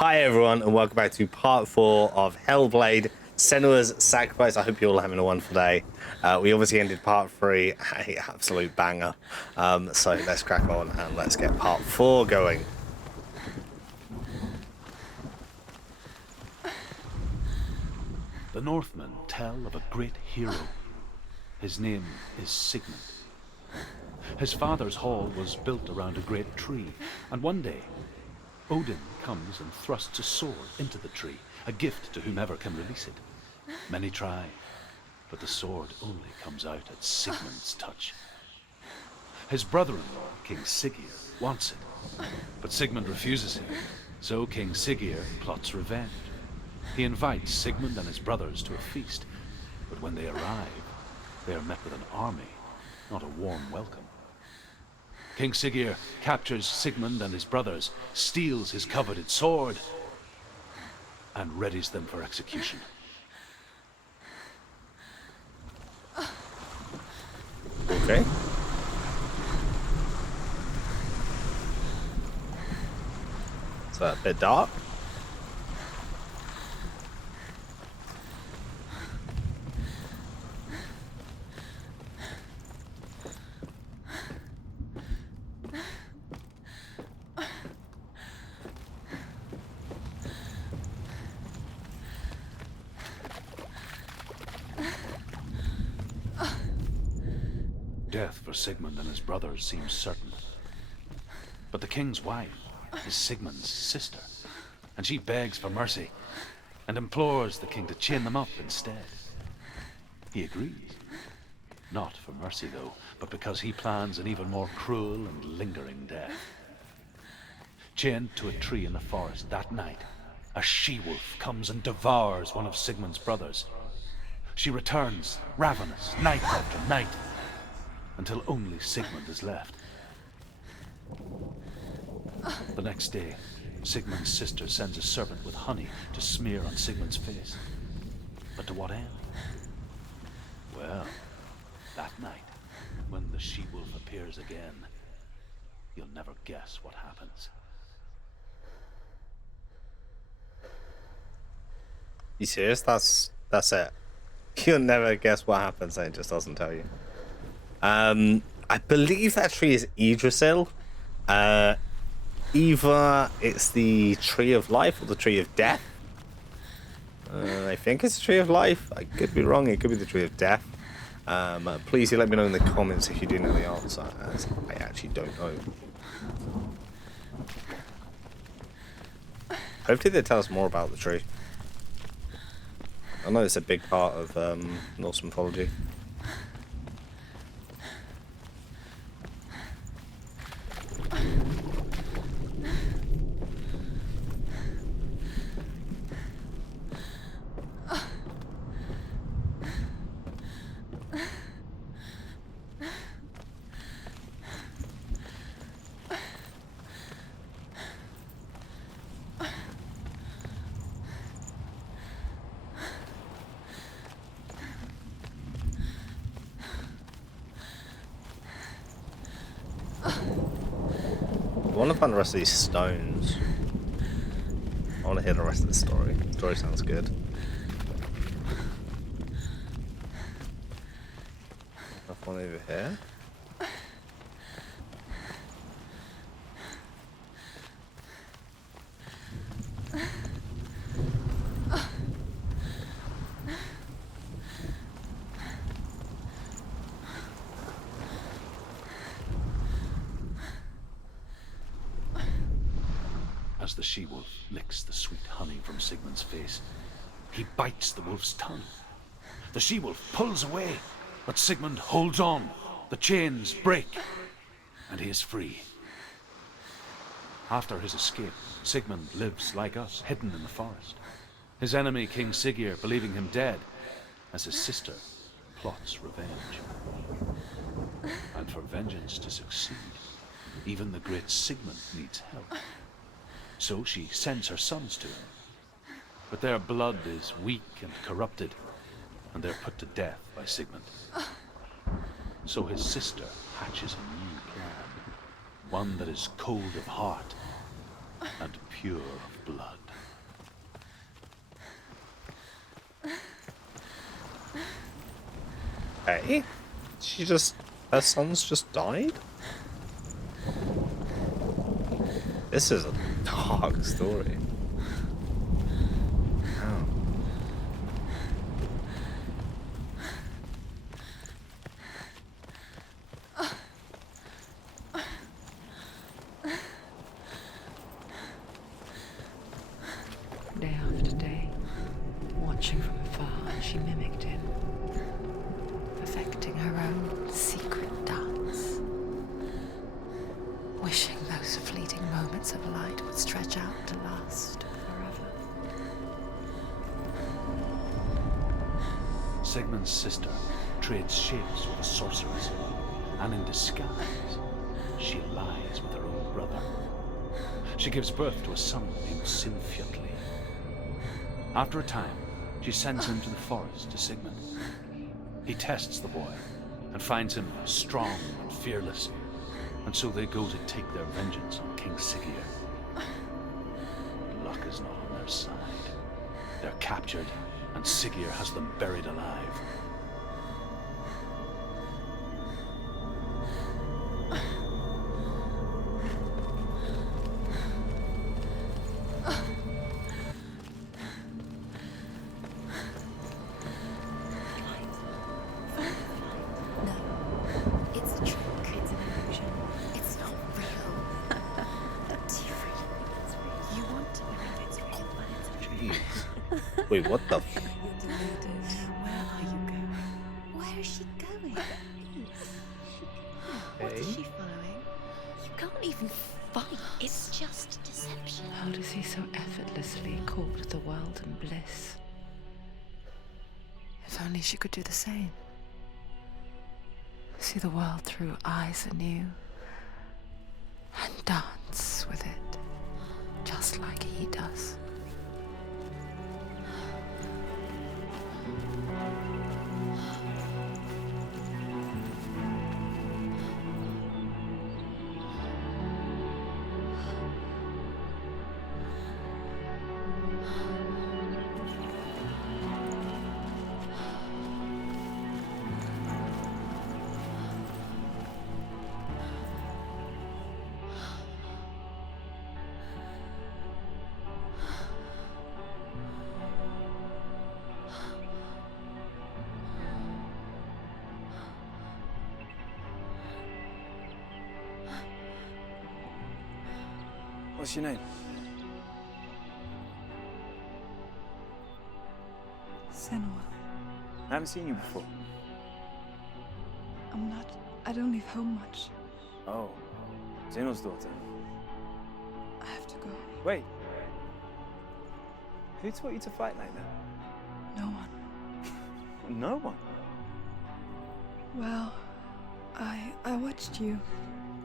Hi everyone, and welcome back to part 4 of Hellblade Senua's Sacrifice. I hope you're all having a wonderful day. We obviously ended part 3, a absolute banger. So let's crack on and let's get part 4 going. The Northmen tell of a great hero. His name is Sigmund. His father's hall was built around a great tree, and one day Odin comes and thrusts a sword into the tree, a gift to whomever can release it. Many try, but the sword only comes out at Sigmund's touch. His brother-in-law, King Siggeir, wants it, but Sigmund refuses him, so King Siggeir plots revenge. He invites Sigmund and his brothers to a feast, but when they arrive, they are met with an army, not a warm welcome. King Siggeir captures Sigmund and his brothers, steals his coveted sword, and readies them for execution. Okay. Is that a bit dark? Death for Sigmund and his brothers seems certain. But the king's wife is Sigmund's sister, and she begs for mercy and implores the king to chain them up instead. He agrees. Not for mercy, though, but because he plans an even more cruel and lingering death. Chained to a tree in the forest that night, a she-wolf comes and devours one of Sigmund's brothers. She returns, ravenous, night after night, until only Sigmund is left. The next day, Sigmund's sister sends a servant with honey to smear on Sigmund's face. But to what end? Well, that night, when the she-wolf appears again, you'll never guess what happens. You serious? That's it. You'll never guess what happens, and it just doesn't tell you. I believe that tree is Yggdrasil. Either it's the tree of life or the tree of death. I think it's the tree of life. I could be wrong. It could be the tree of death. Please let me know in the comments if you do know the answer, as I actually don't know. Hopefully they tell us more about the tree. I know it's a big part of Norse mythology. I want to find the rest of these stones. I want to hear the rest of the story. The story sounds good. Have one over here. As the she-wolf licks the sweet honey from Sigmund's face, he bites the wolf's tongue. The she-wolf pulls away, but Sigmund holds on. The chains break, and he is free. After his escape, Sigmund lives like us, hidden in the forest. His enemy, King Siggeir, believing him dead, as his sister plots revenge. And for vengeance to succeed, even the great Sigmund needs help. So she sends her sons to him. But their blood is weak and corrupted, and they're put to death by Sigmund. So his sister hatches a new plan, one that is cold of heart and pure of blood. okay. Her sons just died? This is a dark story. Wow. Day after day, watching from afar, she mimicked him, perfecting her own secret dance, wishing those fleeting moments of light would stretch out to last forever. Sigmund's sister trades shapes with a sorceress, and in disguise, she lies with her own brother. She gives birth to a son named Sinfjotli. After a time, she sends him to the forest to Sigmund. He tests the boy and finds him strong and fearless, and so they go to take their vengeance on King Siggeir. Luck is not on their side. They're captured, and Siggeir has them buried alive. Wait, what the Where are you going? Where is she going? What Okay. is she following? You can't even fight. It's just deception. How does he so effortlessly court the world and bliss? If only she could do the same. See the world through eyes anew and dance with it, just like he does. What's your name? Senua. I haven't seen you before. I don't leave home much. Oh, Zeno's daughter. I have to go. Wait. Who taught you to fight like that? No one. No one. Well, I watched you,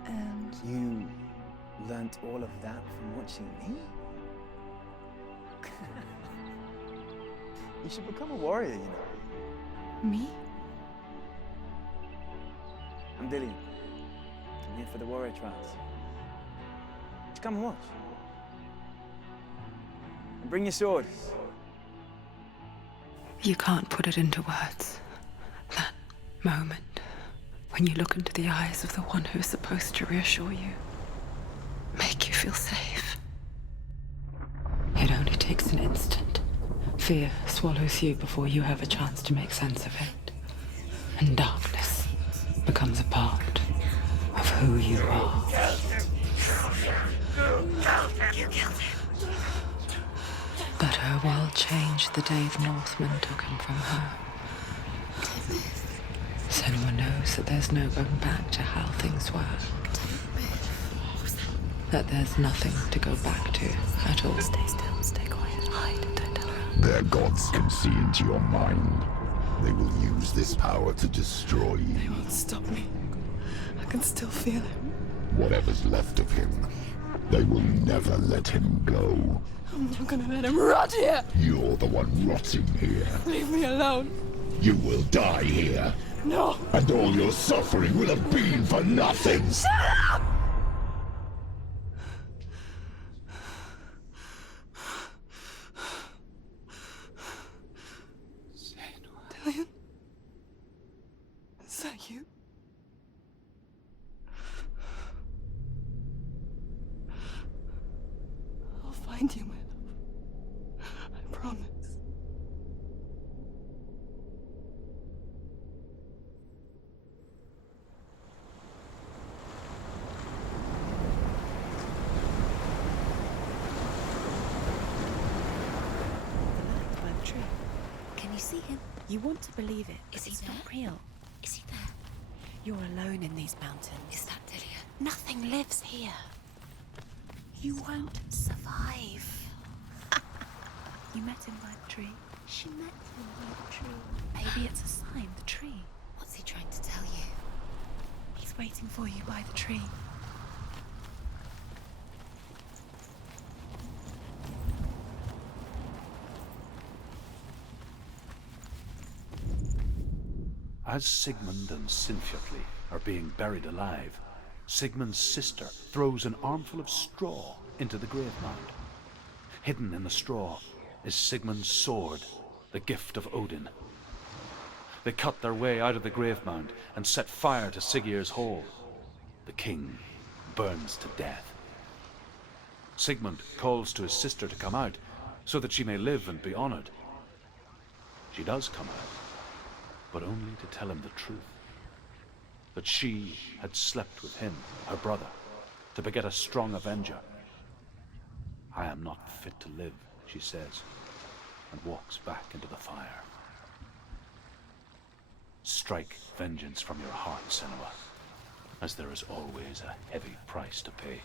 and You learnt all of that from watching me? You should become a warrior, you know. me? I'm Dillian. I'm here for the warrior trials. Just come and watch. And bring your sword. You can't put it into words. That moment when you look into the eyes of the one who is supposed to reassure you, make you feel safe. It only takes an instant. Fear swallows you before you have a chance to make sense of it. And darkness becomes a part of who you are. But her world changed the day the Northmen took him from her. Senua knows that there's no going back to how things were. That there's nothing to go back to at all. Stay still, stay quiet, hide, don't tell her. Their gods can see into your mind. They will use this power to destroy They you. won't stop me. I can still feel him. Whatever's left of him, they will never let him go. I'm not gonna let him rot here. You're the one rotting here. Leave me alone. You will die here, No. and all your suffering will have been for nothing. Shut up! Dillian? find you, my love. I promise. By the tree. Can you see him? You want to believe it, but Is he it's there? not real. Is he there? You're alone in these mountains. Is that Delia? Nothing lives here. You won't survive. You met him by the tree. She met him by the tree. Maybe it's a sign, the tree. What's he trying to tell you? He's waiting for you by the tree. As Sigmund and Sinfjotli are being buried alive, Sigmund's sister throws an armful of straw into the grave mound. Hidden in the straw is Sigmund's sword, the gift of Odin. They cut their way out of the grave mound and set fire to Siggeir's hall. The king burns to death. Sigmund calls to his sister to come out so that she may live and be honored. She does come out, but only to tell him the truth. That she had slept with him, her brother, to beget a strong avenger. I am not fit to live, she says, and walks back into the fire. Strike vengeance from your heart, Senua, as there is always a heavy price to pay.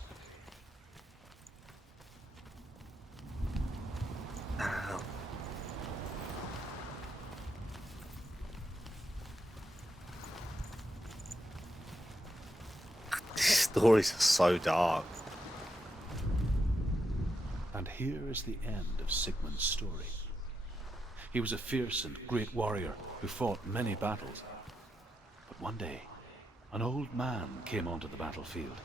Stories are so dark. And here is the end of Sigmund's story. He was a fierce and great warrior who fought many battles. But one day, an old man came onto the battlefield.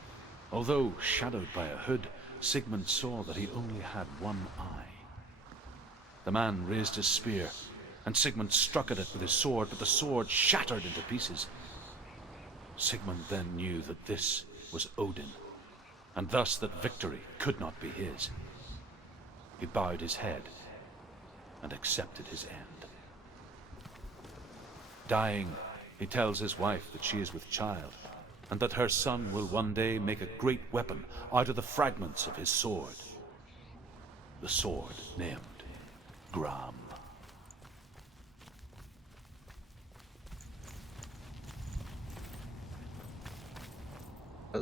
Although shadowed by a hood, Sigmund saw that he only had one eye. The man raised his spear, and Sigmund struck at it with his sword, but the sword shattered into pieces. Sigmund then knew that this was Odin, and thus that victory could not be his. He bowed his head and accepted his end. Dying, he tells his wife that she is with child, and that her son will one day make a great weapon out of the fragments of his sword. The sword named Gram.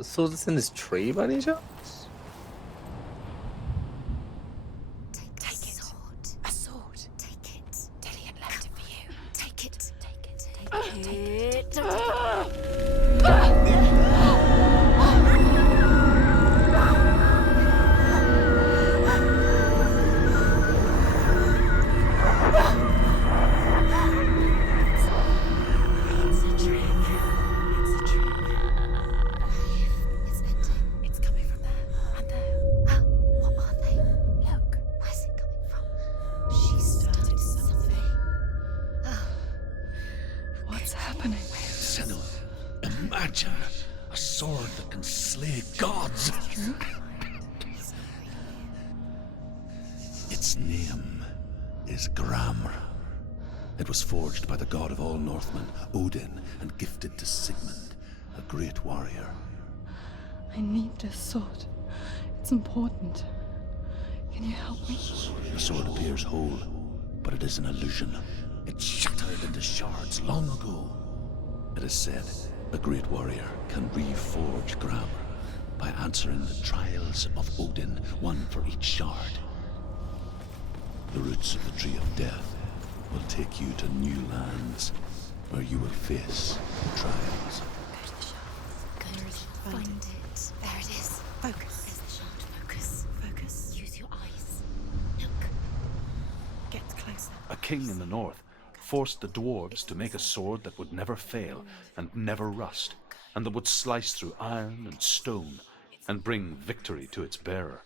So it's in this tree by any chance? Take a sword. A sword. Take it. Dillian left it for you. Take it. Take it. Take it. Take it. It's a trick. It's a trick. It's ending. It's coming from there and there. Oh, what are they? Look, Where's it coming from? She started something. Oh. What's happening? Senua, imagine a sword that can slay gods. Its name is Gram. It was forged by the god of all Northmen, Odin, and gifted to Sigmund, a great warrior. I need this sword. It's important. Can you help me? The sword appears whole, but it is an illusion. It shattered into shards long ago. It is said a great warrior can reforge Gram by answering the trials of Odin, one for each shard. The roots of the Tree of Death will take you to new lands where you will face trials. There's the shard. Good. Find it. There it is. focus. There's the shard. Focus. Focus. Use your eyes. Look. Get closer. A king in the north forced the dwarves to make a sword that would never fail and never rust, and that would slice through iron and stone and bring victory to its bearer.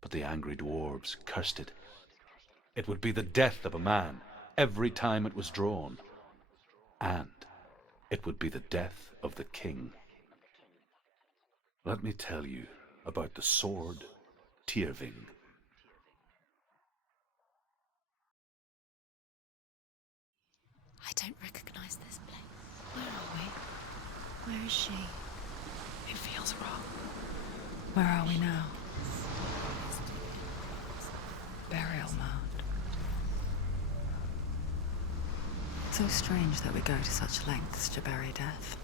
But the angry dwarves cursed it. It would be the death of a man every time it was drawn, and it would be the death of the king. Let me tell you about the sword Tyrving. I don't recognize this place. Where are we? Where is she? It feels wrong. Where are we now? Burial mound. So strange that we go to such lengths to bury death.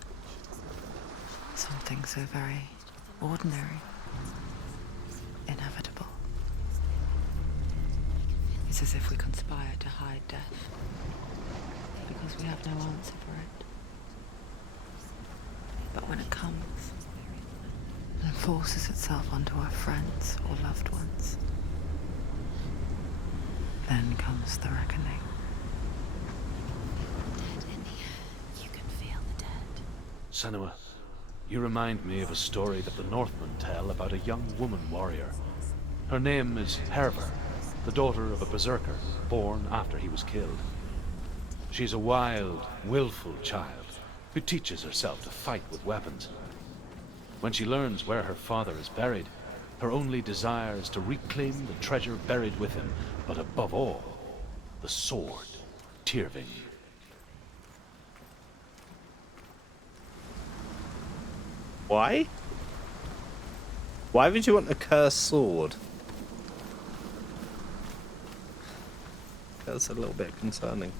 Something so very ordinary, inevitable. It's as if we conspire to hide death, because we have no answer for it. But when it comes, and forces itself onto our friends or loved ones, then comes the reckoning. Dead in here. You can feel the dead. Senua, you remind me of a story that the Northmen tell about a young woman warrior. Her name is Hervor, the daughter of a berserker, born after he was killed. She's a wild, willful child who teaches herself to fight with weapons. When she learns where her father is buried, her only desire is to reclaim the treasure buried with him, but above all, the sword Tyrving. Why? Why would you want a cursed sword? That's a little bit concerning.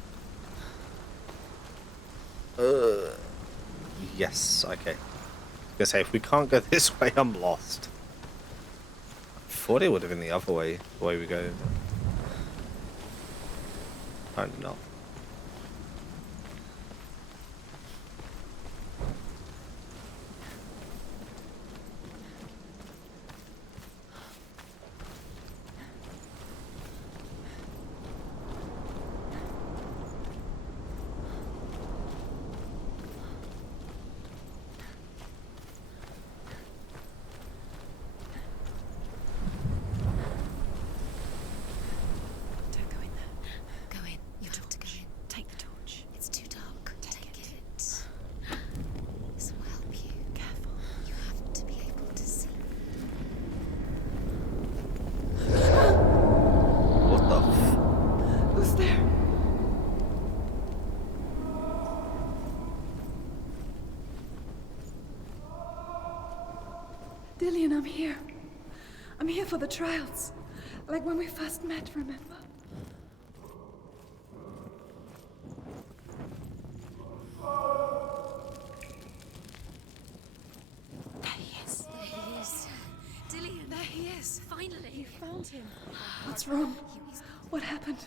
Yes, okay. I was gonna say, if we can't go this way, I'm lost. I thought it would have been the other way, the way we go. Apparently not. Don't go in there. Go in. You have to go in. Take the torch. It's too dark. Take it. This will help you. Careful. You have to be able to see. What the f... Who's there? Dillian, I'm here. I'm here for the trials. Like when we first met, remember? There he is. There he is. Dillian, there he is. Finally. You found him. What's wrong? What happened?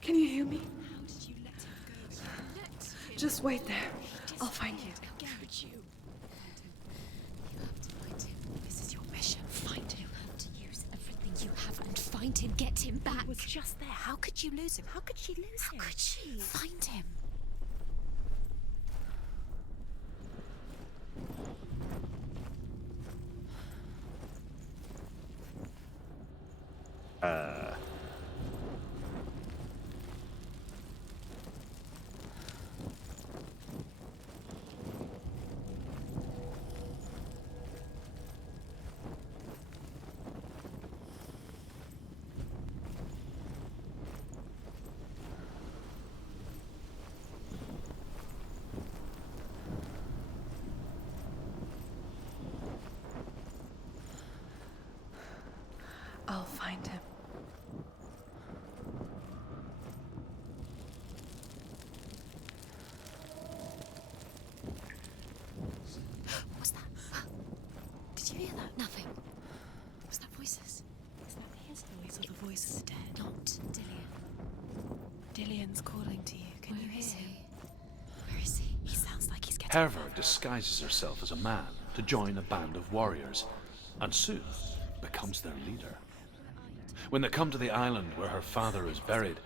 Can you hear me? How did you let him go? You let him. Just wait there. I'll find you. How could you? You have to find him. This is your mission. Find him. You have to use everything you have and find him. Get him back. He was just there. How could you lose him? How could she lose him? How could she? Find him. I'll find him. What was that? Did you hear that? Nothing. Was that voices? Is that his voice or the voice of the dead? Not Dillian. Dillian's calling to you. Can you hear him? Where is he? He sounds like he's getting... Hervor disguises herself as a man to join a band of warriors, and soon becomes their leader. When they come to the island where her father is buried,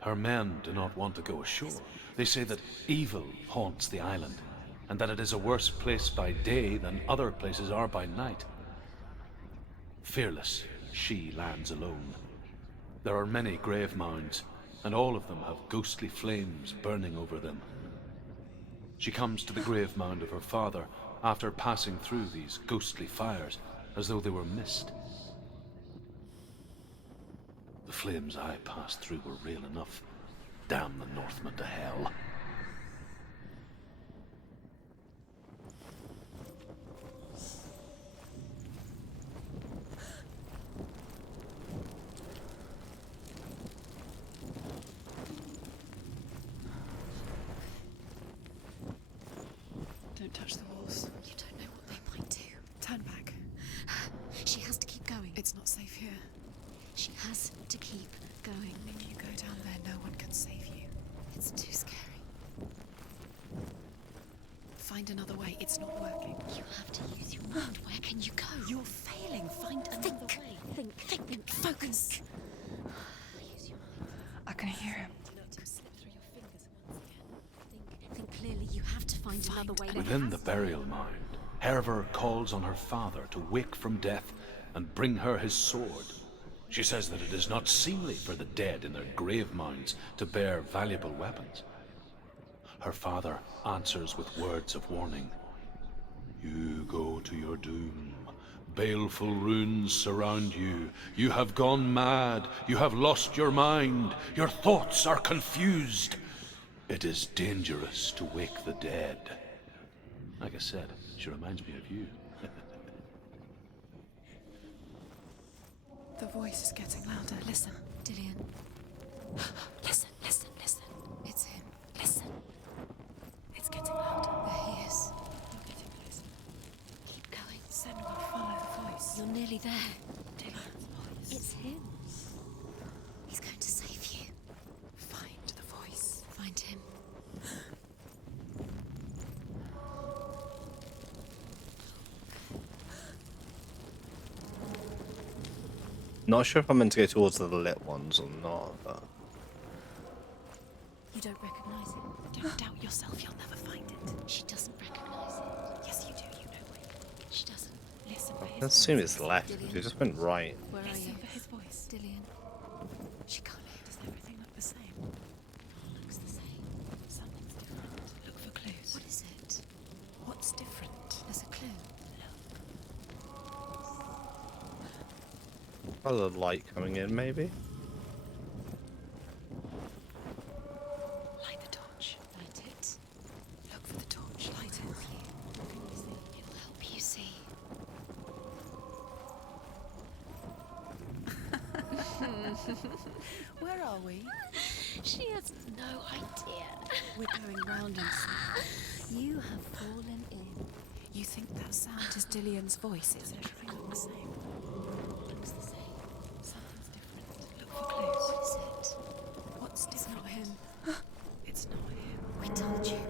her men do not want to go ashore. They say that evil haunts the island, and that it is a worse place by day than other places are by night. Fearless, she lands alone. There are many grave mounds, and all of them have ghostly flames burning over them. She comes to the grave mound of her father after passing through these ghostly fires, as though they were mist. The flames I passed through were real enough. Damn the Northmen to hell. Don't touch the walls. You don't know what they might do. Turn back. She has to keep going. It's not safe here. She has to keep going. If you go down there, no one can save you. It's too scary. Find another way. It's not working. You have to use your mind. Where can you go? You're failing. Find another way. Think. Focus. Use your mind. I can hear him. Let him slip through your fingers once again. Think clearly. You have to find another way. Within the burial mound, Hervor calls on her father to wake from death and bring her his sword. She says that it is not seemly for the dead in their grave mounds to bear valuable weapons. Her father answers with words of warning. You go to your doom. Baleful runes surround you. You have gone mad. You have lost your mind. Your thoughts are confused. It is dangerous to wake the dead. Like I said, she reminds me of you. The voice is getting louder. Listen. Dillian. Listen. It's him. Listen. It's getting louder. There he is. You're getting closer. Keep going. Senua, follow the voice. You're nearly there. Dillian's voice. It's him. He's going to save you. Find the voice. Find him. Not sure if I'm meant to go towards the lit ones or not, but... You don't recognize him. Don't doubt yourself. You'll never find it. She doesn't recognize it. Yes, you do. You know it. She doesn't. Listen for his I assume voice. it's left. It just went right. Where are you? Listen for his voice. Dillian. She can't hear. Does everything look the same? Looks the same. Something's different. Look for clues. What is it? What's different? There's a clue. Other light coming in, maybe? Light the torch. Light it. Look for the torch. Light it. It'll help you see. Where are we? She has no idea. We're going round in circles. You have fallen in. You think that sound is Dillian's voice? Does everything look the same? Looks the same. Something's different. Look for clues. What is it? What's different? It's not him. It's not him. We told you.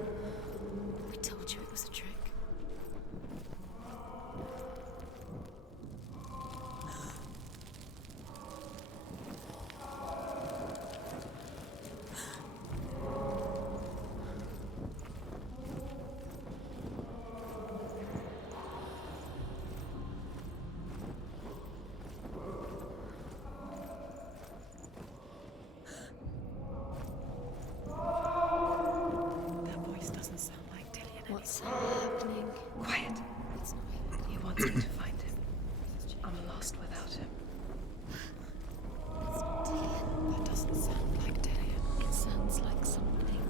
We told you it was a trick. That voice doesn't sound like Dillian What's anymore. happening? Quiet. It's not him. He wants me to find him. I'm lost without him. It's not Dillian. That doesn't sound like Dillian. It sounds like something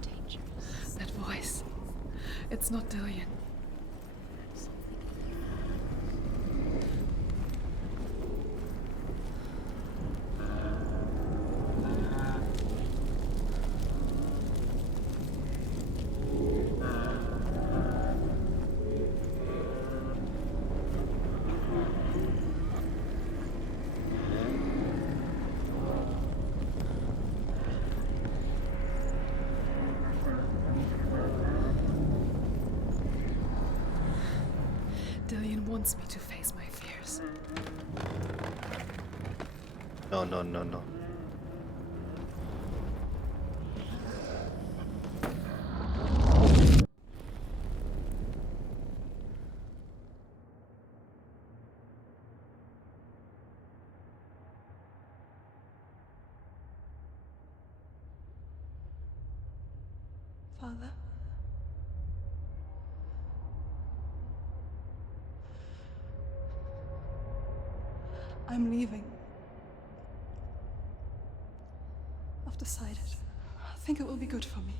dangerous. That voice. It's not Dillian. Dillian wants me to face my fears. No, no, no, no. Father? I'm leaving. I've decided. I think it will be good for me.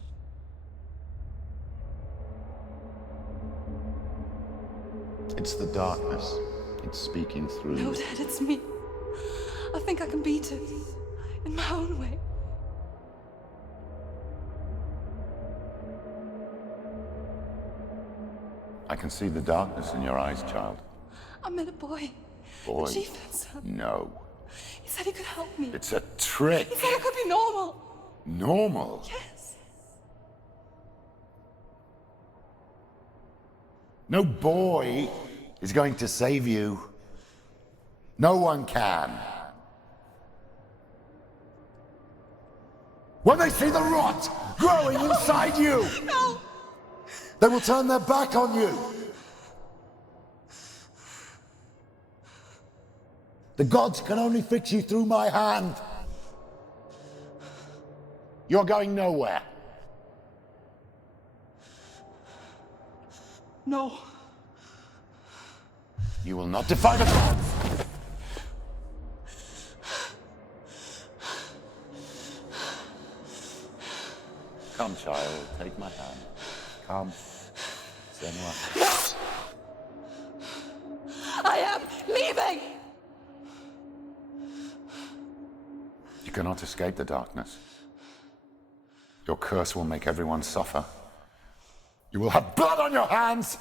It's the darkness. It's speaking through No, you. Dad, it's me. I think I can beat it. In my own way. I can see the darkness in your eyes, child. I met a boy. Boy. A chieftain's son. No. He said he could help me. It's a trick. He said I could be normal. Normal? Yes. No boy is going to save you. No one can. When they see the rot growing inside you, No! they will turn their back on you. The gods can only fix you through my hand. You're going nowhere. No. You will not defy the gods! Come, child, take my hand. Come. Senua. I am leaving! You cannot escape the darkness. Your curse will make everyone suffer. You will have blood on your hands!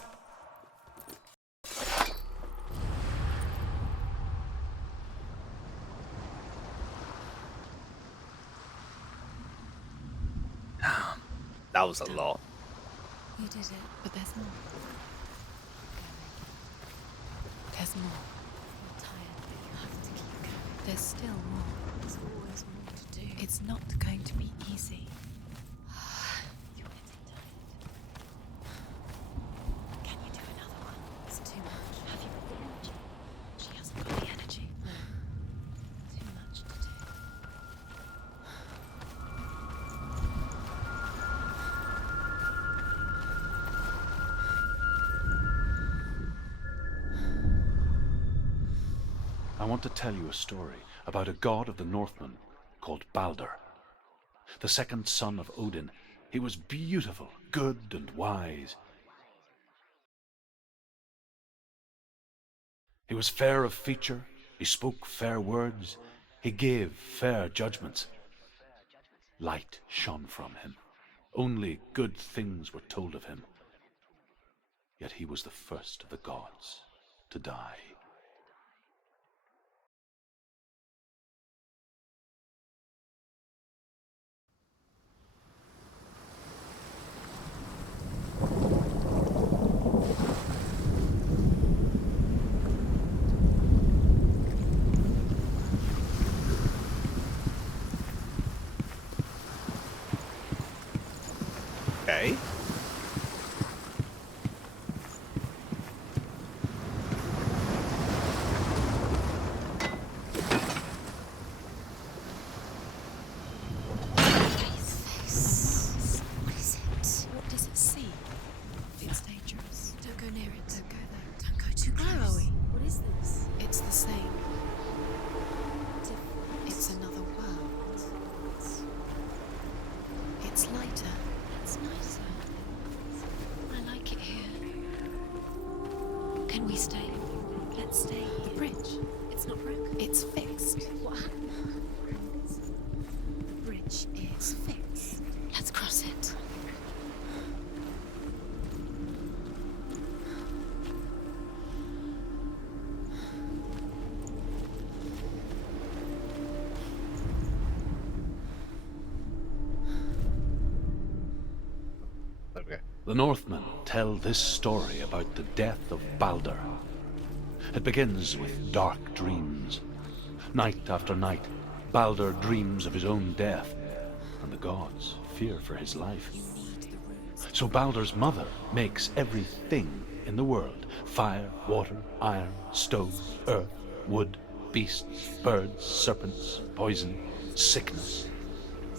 That was a lot. You did it, but there's more. There's more. You're tired, but you have to keep going. There's still more. There's always more to do. It's not going to be easy. You're getting tired. Can you do another one? It's too much. Have you got the energy? She hasn't got the energy. No. Too much to do. I want to tell you a story about a god of the Northmen called Balder. The second son of Odin. He was beautiful, good, and wise. He was fair of feature, he spoke fair words, he gave fair judgments. Light shone from him. Only good things were told of him. Yet he was the first of the gods to die. Okay. What is it? What does it see? It's dangerous. Don't go near it. Don't go there. Don't go too close. Where are we? What is this? It's the same. It's another world. It's lighter. It's nicer. I like it here. Can we stay? Let's stay. The bridge. It's not broken. It's fixed. What happened? The bridge is fixed. Let's cross it. Okay. The Northmen tell this story about the death of Balder. It begins with dark dreams. Night after night, Balder dreams of his own death, and the gods fear for his life. So Balder's mother makes everything in the world: fire, water, iron, stone, earth, wood, beasts, birds, serpents, poison, sickness.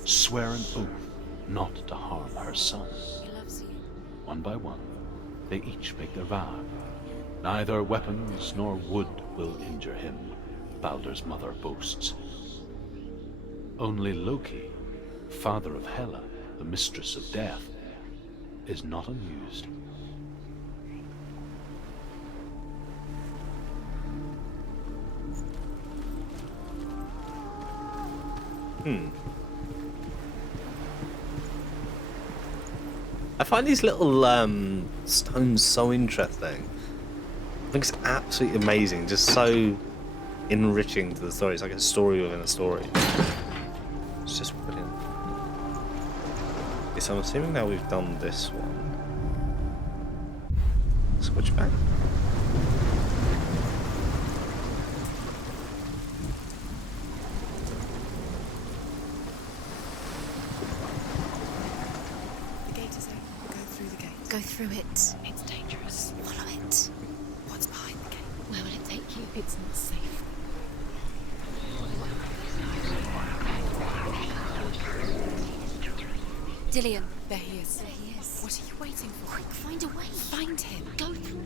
Swear an oath not to harm her son. He loves you. One by one, they each make their vow. Neither weapons nor wood will injure him. Baldur's mother boasts. Only Loki, father of Hela, the mistress of death, is not amused. I find these little stones so interesting. I think it's absolutely amazing, just so enriching to the story. It's like a story within a story. It's just brilliant. Okay, so I'm assuming now we've done this one. Switch back. The gate is open. Go through the gate. Go through it. It's dangerous. Follow it. What's behind the gate? Where will it take you? It's not safe. Dillion. There he is. There he is. What are you waiting for? Quick, find a way. Find him. Go through.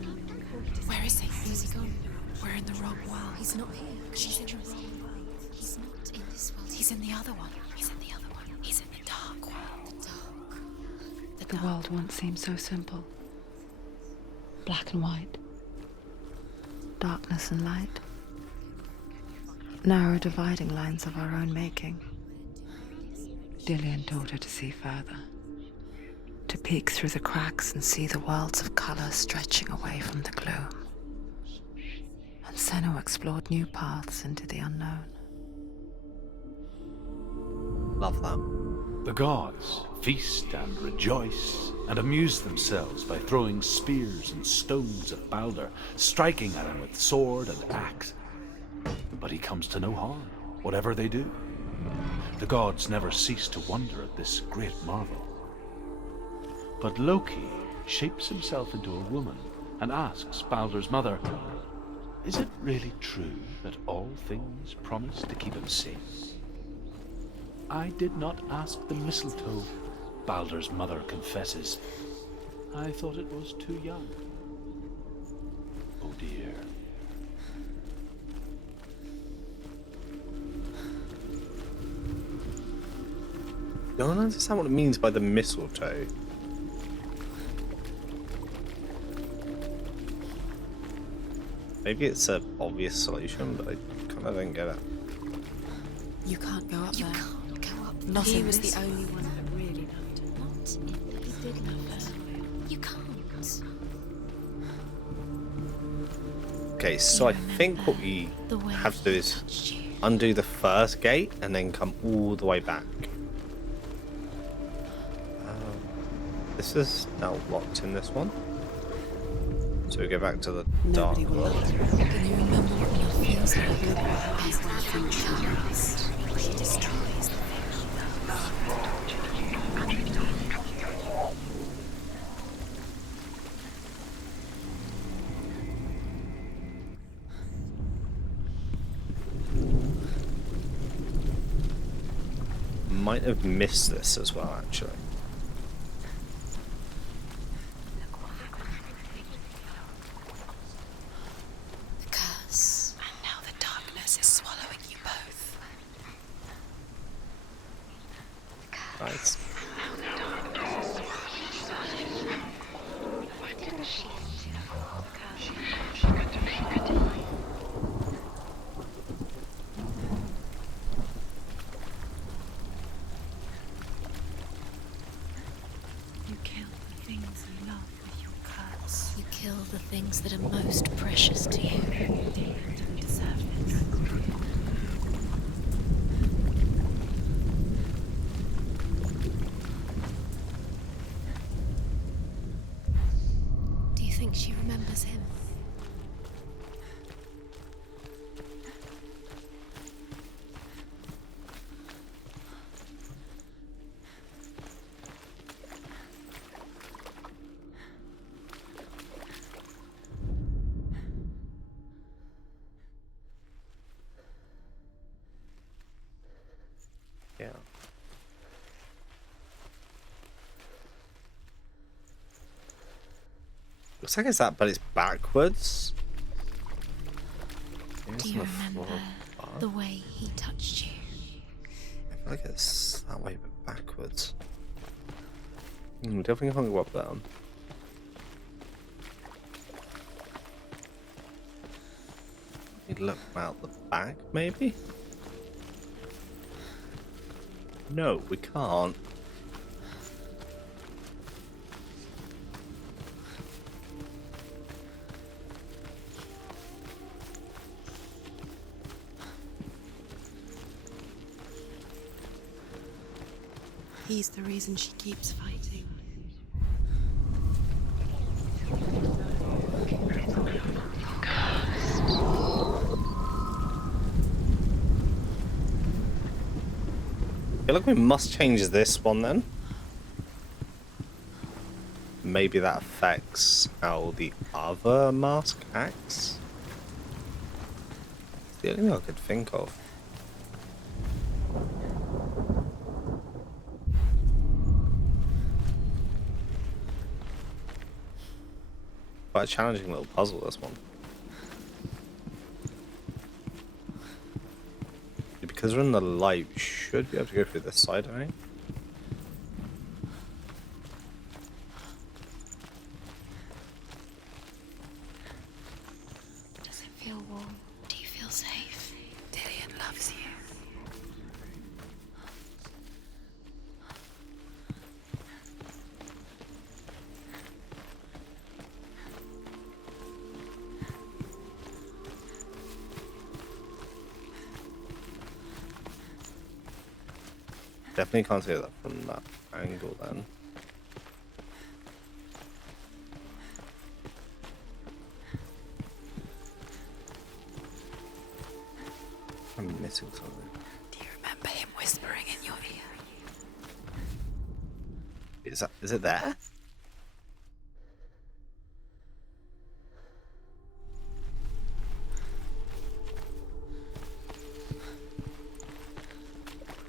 Where is he? Where's he gone? We're in the wrong world. He's not here. She's in the wrong world. He's not in this world. He's in the other one. He's in the other one. He's in the dark world. The dark. The world once seemed so simple. Black and white. Darkness and light. Narrow dividing lines of our own making. Dillion taught her to see further. To peek through the cracks and see the worlds of color stretching away from the gloom. And Senua explored new paths into the unknown. Love that. The gods feast and rejoice and amuse themselves by throwing spears and stones at Baldur, striking at him with sword and axe. But he comes to no harm, whatever they do. The gods never cease to wonder at this great marvel. But Loki shapes himself into a woman and asks Baldur's mother, is it really true that all things promise to keep him safe? I did not ask the mistletoe, Baldur's mother confesses. I thought it was too young. Oh dear. I don't understand what it means by the mistletoe. Maybe it's an obvious solution, but I kind of don't get it. You can't go up there. You can't go up there. Not He in was this the only one that really loved her. Not in this. He did love her. You can't. Okay, so I think what we have to do is undo the first gate and then come all the way back. This is now locked in this one. So we go back to the dark world. Can you remember what love feels like? As the thing comes, she destroys the Might have missed this as well, actually. Nice. You kill the things you love with your curse. You kill the things that are most precious to you. You deserve it. Do you think she remembers him? Yeah. Looks like it's that, but it's backwards. Do you remember The way he touched you. I feel like it's that way, but backwards. Definitely can't go up down. You'd look out the back, maybe? No, we can't. He's the reason she keeps fighting. I feel like we must change this one then. Maybe that affects how the other mask acts. It's the only thing I could think of. Quite a challenging little puzzle, this one. Because we're in the light, we should be able to go through this side, I think. Does it feel warm? Do you feel safe? Dillian loves you. Definitely can't see that from that angle then. I'm missing something. Do you remember him whispering in your ear? Is it there?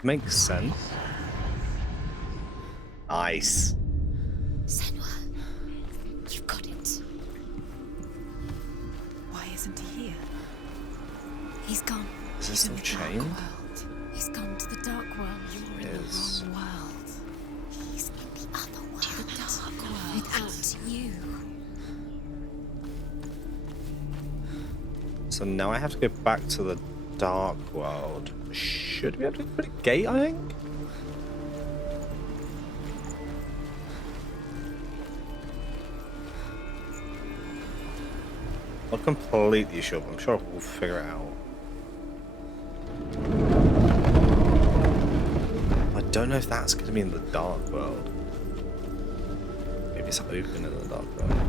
Makes sense. Nice. Senua, you've got it. Why isn't he here? He's gone. Is this still Dark chained? world. He's gone to the dark world. You're in the Yes. wrong world. He's in the other world. The dark world. Without you. So now I have to go back to the dark world. Should we have to put a gate, I think? Not completely sure, but I'm sure we'll figure it out. I don't know if that's going to be in the dark world. Maybe it's open in the dark world.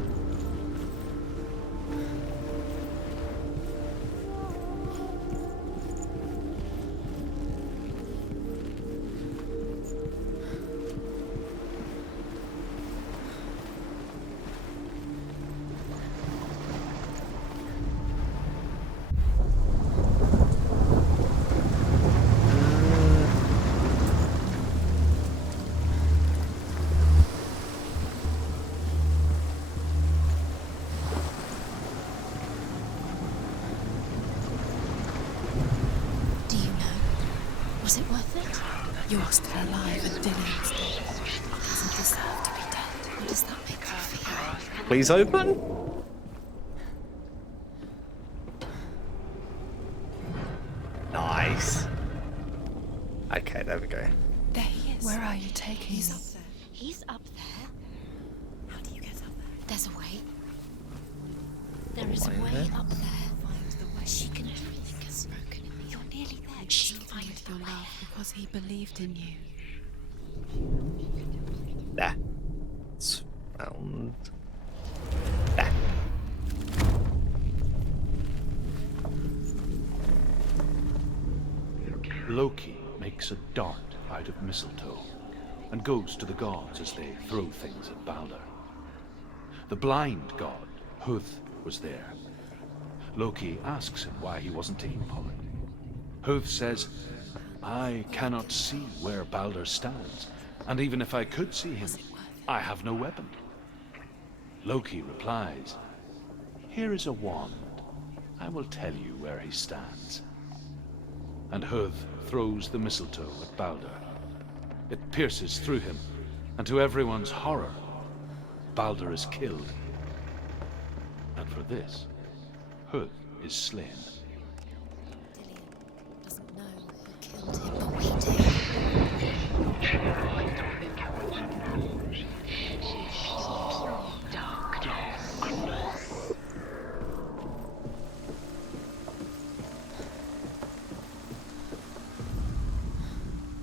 Do you know? Was it worth it? You're still alive and Dillian's dead. Doesn't deserve to be dead. What does that make you feel? Please open? Nice. Okay, there we go. There he is. Where are you taking He's me? up there. He's up there. How do you get up there? There's a way. There is a way way there? up there. Find the way. She can everything has broken in me. You're nearly there. She can find your love because he believed in you. There. It's found. There. Loki makes a dart out of mistletoe and goes to the gods as they throw things at Balder. The blind god, Huth, was there. Loki asks him why he wasn't taking part. Huth says, I cannot see where Balder stands, and even if I could see him, I have no weapon. Loki replies, here is a wand. I will tell you where he stands. and Huth throws the mistletoe at Balder. It pierces through him, and to everyone's horror, Balder is killed. And for this, Huth is slain. Dillion doesn't know who killed him, but we do.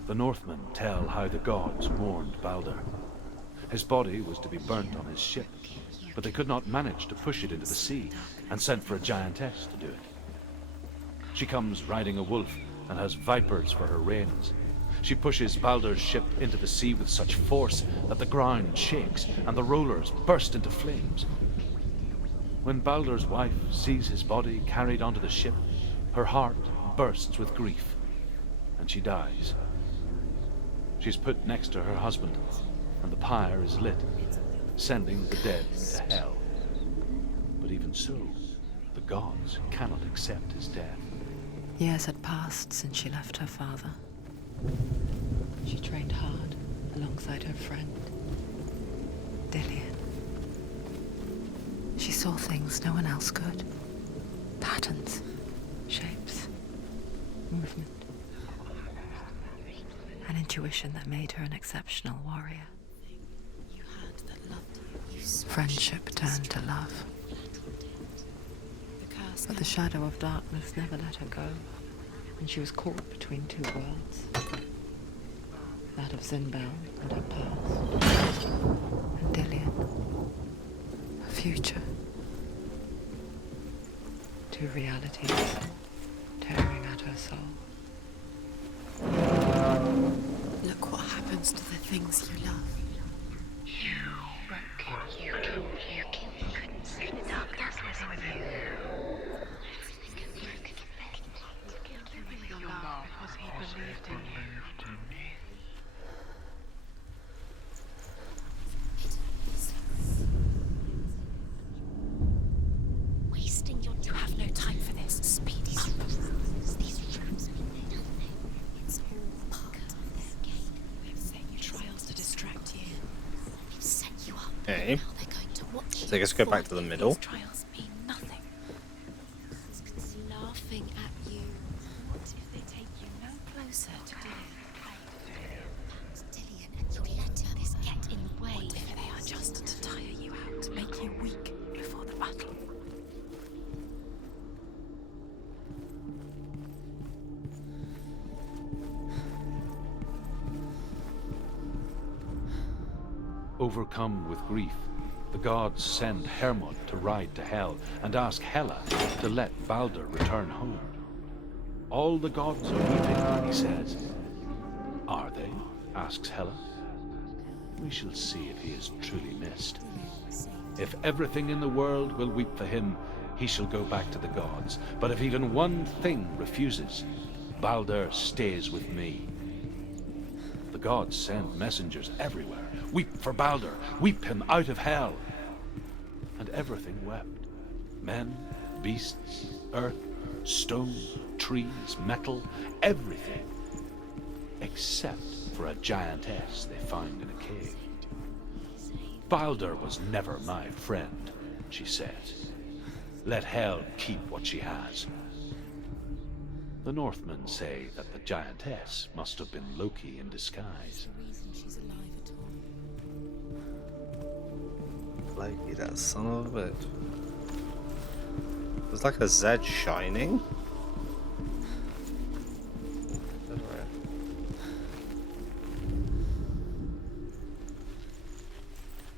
The Northmen tell how the gods mourned Balder. His body was to be burnt on his ship, but they could not manage to push it into the sea, and sent for a giantess to do it. She comes riding a wolf and has vipers for her reins. She pushes Balder's ship into the sea with such force that the ground shakes and the rollers burst into flames. When Balder's wife sees his body carried onto the ship, her heart bursts with grief, and she dies. She's put next to her husband, and the pyre is lit, sending the dead to hell. But even so, the gods cannot accept his death. Years had passed since she left her father. She trained hard alongside her friend, Dillion. She saw things no one else could. Patterns, shapes, movement. An intuition that made her an exceptional warrior. You had that loved you. Friendship turned to love. The curse But the shadow of darkness never let her go, and she was caught between two worlds. That of Zinbel and her past, and Dillion, her future. Two realities tearing at her soul. Look what happens to the things you love. You couldn't see the darkness living with you. You with your love because he believed in you. Wasting your time. You have no time for this. Speed up. These rooms mean nothing. It's all part of their game. They've set you trials to distract you. They've set you up. Okay. Now they're going to watch you. So let's go back to the These middle. trials mean nothing. It's laughing at you. What if they take you no closer to Dillion and you're letting this get in the way? What if they are just to tire you out, to make you weak before the battle? Overcome with grief, the gods send Hermod to ride to Hell and ask Hela to let Balder return home. All the gods are weeping, he says. Are they? Asks Hela. We shall see if he is truly missed. If everything in the world will weep for him, he shall go back to the gods. But if even one thing refuses, Balder stays with me. The gods send messengers everywhere. Weep for Balder, weep him out of hell. And everything wept. Men, beasts, earth, stone, trees, metal, everything. Except for a giantess they found in a cave. Balder was never my friend, she says. Let Hel keep what she has. The Northmen say that the giantess must have been Loki in disguise. She's alive at all. Loki, that son of a bitch. There's like a Z shining.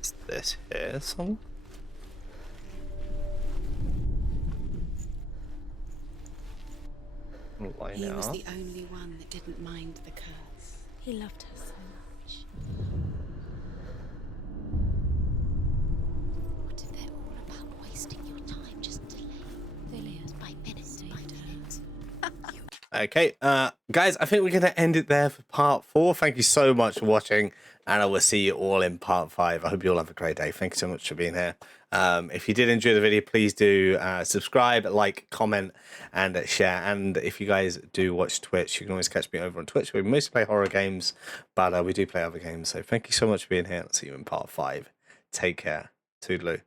Is this here something? He was the only one that didn't mind the curse. He loved her so much. What if they're all about wasting your time just delaying? Dillion by minutes, by minutes. You Okay, guys, I think we're going to end it there for part 4. Thank you so much for watching, and I will see you all in part 5. I hope you all have a great day. Thank you so much for being here. If you did enjoy the video, please do subscribe, like, comment, and share. And if you guys do watch Twitch, you can always catch me over on Twitch. We mostly play horror games, but we do play other games. So thank you so much for being here. I'll see you in part 5. Take care. Toodaloo.